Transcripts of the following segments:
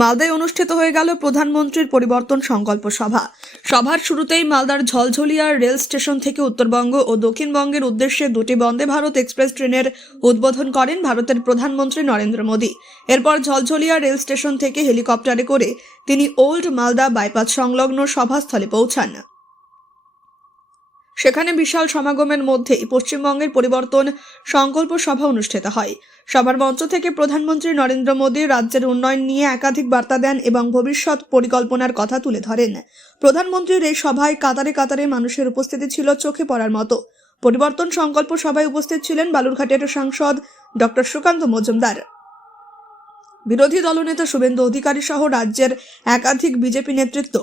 মালদায় অনুষ্ঠিত হয়ে গেল প্রধানমন্ত্রীর পরিবর্তন সংকল্প সভা। সভার শুরুতেই মালদার ঝলঝলিয়া রেল স্টেশন থেকে উত্তরবঙ্গ ও দক্ষিণবঙ্গের উদ্দেশ্যে দুটি বন্দে ভারত এক্সপ্রেস ট্রেনের উদ্বোধন করেন ভারতের প্রধানমন্ত্রী নরেন্দ্র মোদী। এরপর ঝলঝলিয়া রেল স্টেশন থেকে হেলিকপ্টারে করে তিনি ওল্ড মালদা বাইপাস সংলগ্ন সভাস্থলে পৌঁছান। সেখানে বিশাল সমাগমের মধ্যেই পশ্চিমবঙ্গের পরিবর্তন সংকল্প সভা অনুষ্ঠিত হয়। সভার মঞ্চ থেকে প্রধানমন্ত্রী নরেন্দ্র মোদী রাজ্যের উন্নয়ন নিয়ে একাধিক বার্তা দেন এবং ভবিষ্যৎ পরিকল্পনার কথা তুলে ধরেন। প্রধানমন্ত্রীর এই সভায় কাতারে কাতারে মানুষের উপস্থিতি ছিল চোখে পড়ার মতো। পরিবর্তন সংকল্প সভায় উপস্থিত ছিলেন বালুরঘাটের সাংসদ ডক্টর সুকান্ত মজুমদার, বিরোধী দলনেতা শুভেন্দু অধিকারী সহ রাজ্যের একাধিক বিজেপি নেতৃত্ব।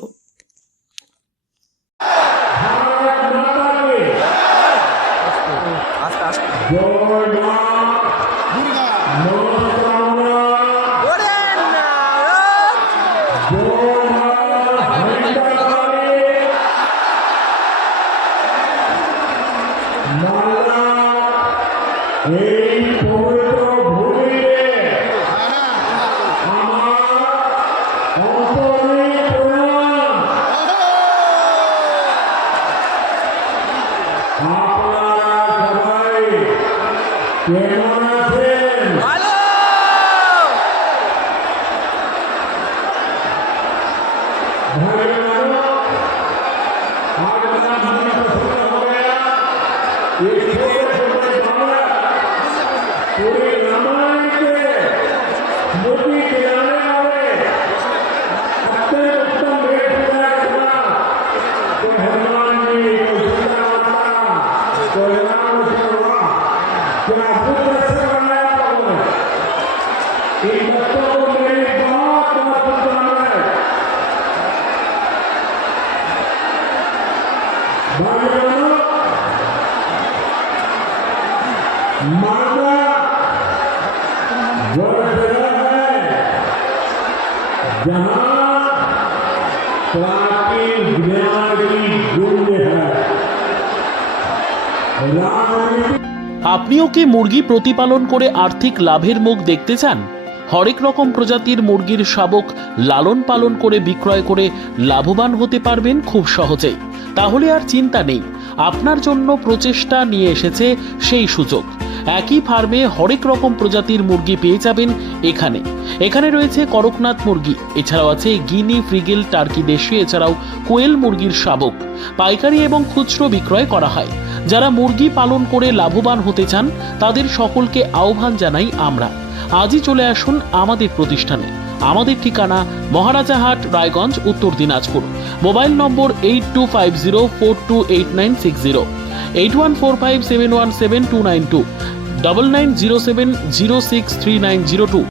আপনিও কি মুরগি প্রতিপালন করে আর্থিক লাভের মুখ দেখতে চান? হরেক রকম প্রজাতির মুরগির শাবক লালন পালন করে বিক্রয় করে লাভবান হতে পারবেন খুব সহজেই। তাহলে আর চিন্তা নেই, আপনার জন্য প্রচেষ্টা নিয়ে এসেছে সেই সুযোগ। একই ফার্মে হরেক রকম প্রজাতির মুরগি পেয়ে যাবেন এখানে রয়েছে করকনাথ মুরগি, এছাড়াও আছে গিনি, ফ্রিগেল, টার্কি দেশি, এছাড়াও কোয়েল মুরগির শাবক পাইকারি এবং খুচরো বিক্রয় করা হয়। যারা মুরগি পালন করে লাভবান হতে চান তাদের সকলকে আহ্বান জানাই আমরা। আজই চলে আসুন আমাদের প্রতিষ্ঠানে। আমাদের ঠিকানা মহারাজাহাট, রায়গঞ্জ, উত্তর দিনাজপুর। মোবাইল নম্বর 8250428960, 8145717292, 9907063902।